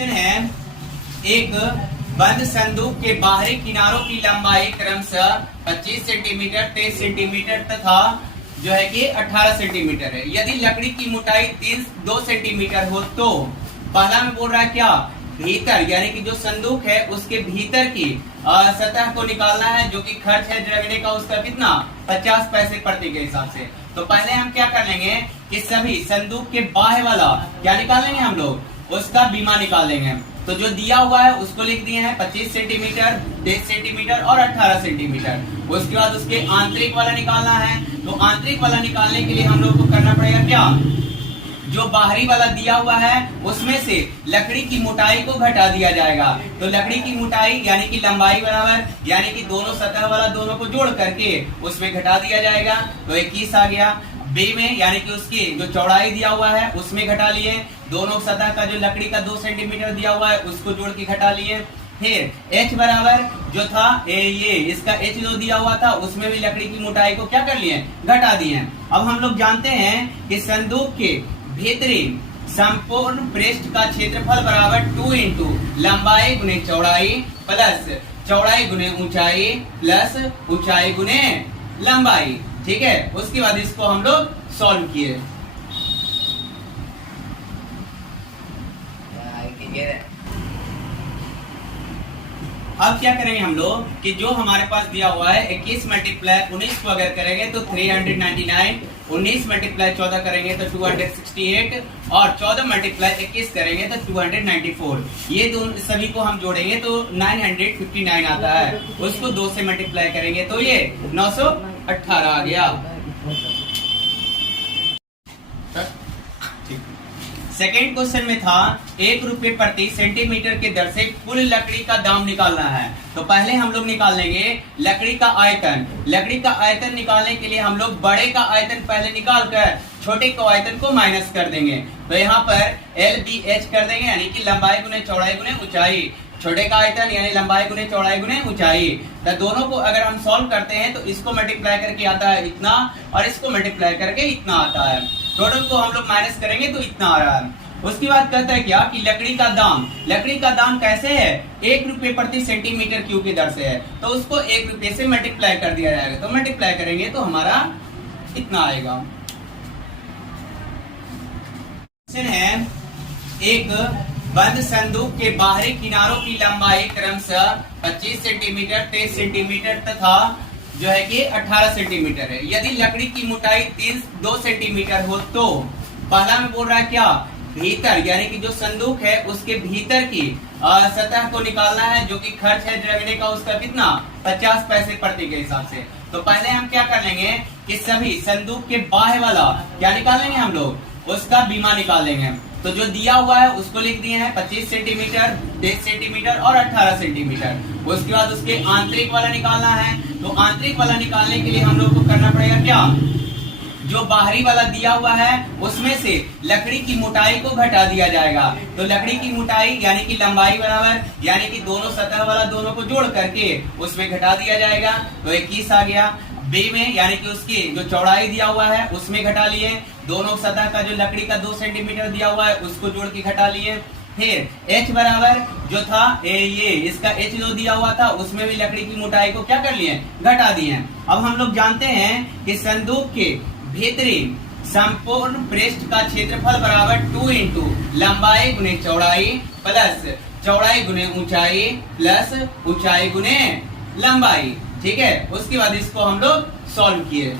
Question है, एक बंद संदूक के बाहरी किनारों की लंबाई क्रमशः 25 सेंटीमीटर, 23 सेंटीमीटर तथा जो है कि 18 सेंटीमीटर है। यदि लकड़ी की मोटाई 2 सेंटीमीटर हो तो पहला में बोल रहा है क्या, भीतर यानी कि जो संदूक है उसके भीतर की सतह को निकालना है, जो कि खर्च है रगड़ने का उसका कितना 50 पैसे प्रति के हिसाब से। तो पहले हम क्या कर लेंगे कि सभी संदूक के बाह्य वाला क्या निकाल लेंगे हम लोग, उसका बीमा निकाल लेंगे। तो जो दिया हुआ है उसको लिख दिए हैं 25 सेंटीमीटर, 23 सेंटीमीटर और 18 सेंटीमीटर। उसके बाद उसके आंतरिक वाला निकालना है। तो आंतरिक वाला निकालने के लिए हम लोग को करना पड़ेगा क्या, जो बाहरी वाला दिया हुआ है उसमें से लकड़ी की मोटाई को घटा दिया जाएगा। तो लकड़ी की मोटाई यानी कि लंबाई बराबर यानी कि दोनों सतह वाला दोनों को जोड़ करके उसमें घटा दिया जाएगा। तो 21 आ गया। बी में यानी कि उसकी जो चौड़ाई दिया हुआ है उसमें घटा लिए, दोनों सतह का जो लकड़ी का 2 सेंटीमीटर दिया हुआ है उसको जोड़ के घटा लिए। फिर H बराबर जो था ये इसका H जो दिया हुआ था उसमें भी लकड़ी की मोटाई को क्या कर लिए, घटा दिए। अब हम लोग जानते हैं कि संदूक के भीतरी संपूर्ण पृष्ठ का क्षेत्रफल बराबर 2 इंटू लंबाई गुने चौड़ाई प्लस चौड़ाई गुने ऊंचाई प्लस ऊंचाई गुने लंबाई। ठीक है, उसके बाद इसको हम लोग सॉल्व किए। अब क्या करेंगे हम लोग कि जो हमारे पास दिया हुआ है 21 मल्टीप्लाई 19 को अगर करेंगे तो 399, 19 मल्टीप्लाई 14 करेंगे तो 268 और 14 मल्टीप्लाई 21 करेंगे तो 294। ये दोनों सभी को हम जोड़ेंगे तो 959 आता है। उसको 2 से मल्टीप्लाई करेंगे तो ये 918 आ गया। सेकेंड क्वेश्चन में था 1 रुपए प्रति सेंटीमीटर के दर से कुल लकड़ी का दाम निकालना है। तो पहले हम लोग निकाल लेंगे लकड़ी का आयतन। लकड़ी का आयतन निकालने के लिए हम लोग बड़े का आयतन पहले निकाल कर छोटे का आयतन को माइनस कर देंगे। तो यहाँ पर LBH कर देंगे यानी कि लंबाई गुने चौड़ाई गुने ऊंचाई। छोटे का आयतन यानी लंबाई गुने चौड़ाई गुने ऊंचाई। तो दोनों को अगर हम सॉल्व करते हैं तो इसको मल्टीप्लाई करके आता है इतना और इसको मल्टीप्लाई करके इतना आता है। टोटल को हम लोग माइनस करेंगे तो इतना आ रहा है। उसके बाद कहता है क्या कि लकड़ी का दाम कैसे है, 1 रुपए प्रति सेंटीमीटर क्यूब की दर से है। तो उसको 1 रुपए से मल्टीप्लाई कर दिया जाएगा। तो मल्टीप्लाई करेंगे तो हमारा इतना आएगा। क्वेश्चन है, एक बंद संदूक के बाहरी किनारों की लंबाई क्रमशः 25 सेंटीमीटर, 23 सेंटीमीटर तथा जो है कि 18 सेंटीमीटर है। यदि लकड़ी की मोटाई 2 सेंटीमीटर हो तो पहला में बोल रहा है क्या, भीतर यानी कि जो संदूक है उसके भीतर की सतह को निकालना है, जो कि खर्च है रगड़ने का उसका कितना 50 पैसे प्रति के हिसाब से। तो पहले हम क्या कर लेंगे कि सभी संदूक के बाह्य वाला क्या निकाल लेंगे हम लोग, उसका बीमा निकाल लेंगे। तो जो दिया हुआ है उसको लिख दिए हैं 25 सेंटीमीटर, 23 सेंटीमीटर और 18 सेंटीमीटर। उसके बाद उसके आंतरिक वाला निकालना है। तो आंतरिक वाला निकालने के लिए हम लोग को करना पड़ेगा क्या, जो बाहरी वाला दिया हुआ है उसमें से लकड़ी की मोटाई को घटा दिया जाएगा। तो लकड़ी की मोटाई यानी कि लंबाई बराबर यानी कि दोनों सतह वाला दोनों को जोड़ करके उसमें घटा दिया जाएगा। तो 21 आ गया। बी में यानी कि उसकी जो चौड़ाई दिया हुआ है उसमें घटा लिए, दोनों सतह का जो लकड़ी का 2 सेंटीमीटर दिया हुआ है उसको जोड़ के घटा लिए। फिर H बराबर जो था ये इसका H जो दिया हुआ था उसमें भी लकड़ी की मोटाई को क्या कर लिए, घटा दिए। अब हम लोग जानते हैं कि संदूक के भीतरी संपूर्ण पृष्ठ का क्षेत्रफल बराबर 2 इंटू लंबाई गुने चौड़ाई प्लस चौड़ाई गुने ऊंचाई प्लस ऊंचाई गुने लंबाई। ठीक है, उसके बाद इसको हम लोग सॉल्व किए।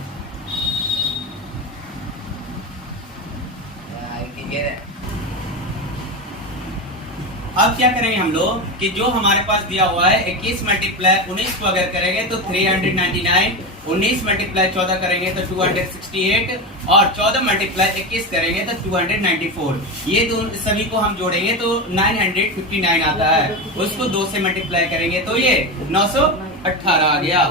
अब क्या करेंगे हम लोग कि जो हमारे पास दिया हुआ है 21 मल्टीप्लाई 19 को अगर करेंगे तो 399, 19 मल्टीप्लाई 14 करेंगे तो 268 और 14 मल्टीप्लाई 21 करेंगे तो 294। ये दोनों सभी को हम जोड़ेंगे तो 959 आता है। उसको 2 से मल्टीप्लाई करेंगे तो ये 918 आ गया।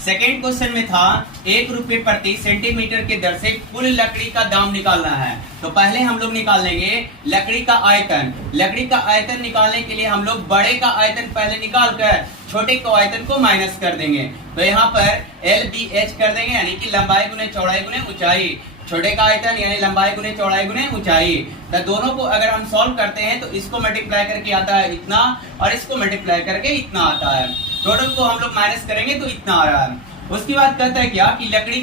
सेकेंड क्वेश्चन में था 1 रुपए प्रति सेंटीमीटर के दर से कुल लकड़ी का दाम निकालना है। तो पहले हम लोग निकाल लेंगे लकड़ी का आयतन। लकड़ी का आयतन निकालने के लिए हम लोग बड़े का आयतन पहले निकाल कर छोटे का आयतन को माइनस कर देंगे। तो यहाँ पर LBH कर देंगे यानी कि लंबाई गुने चौड़ाई गुने ऊंचाई। छोटे का आयतन यानी लंबाई गुने चौड़ाई गुने ऊंचाई। तो दोनों को अगर हम सॉल्व करते हैं तो इसको मल्टीप्लाई करके आता है इतना और इसको मल्टीप्लाई करके इतना आता है। टोटल को हम लोग माइनस करेंगे तो इतना आ रहा है। उसके बाद कहता है क्या कि लकड़ी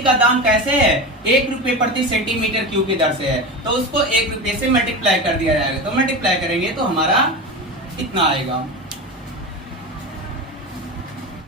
का दाम कैसे है, 1 रुपए प्रति सेंटीमीटर क्यूब की दर से है, तो उसको 1 रुपए से मल्टीप्लाई कर दिया जाएगा। तो मल्टीप्लाई करेंगे तो हमारा इतना आएगा।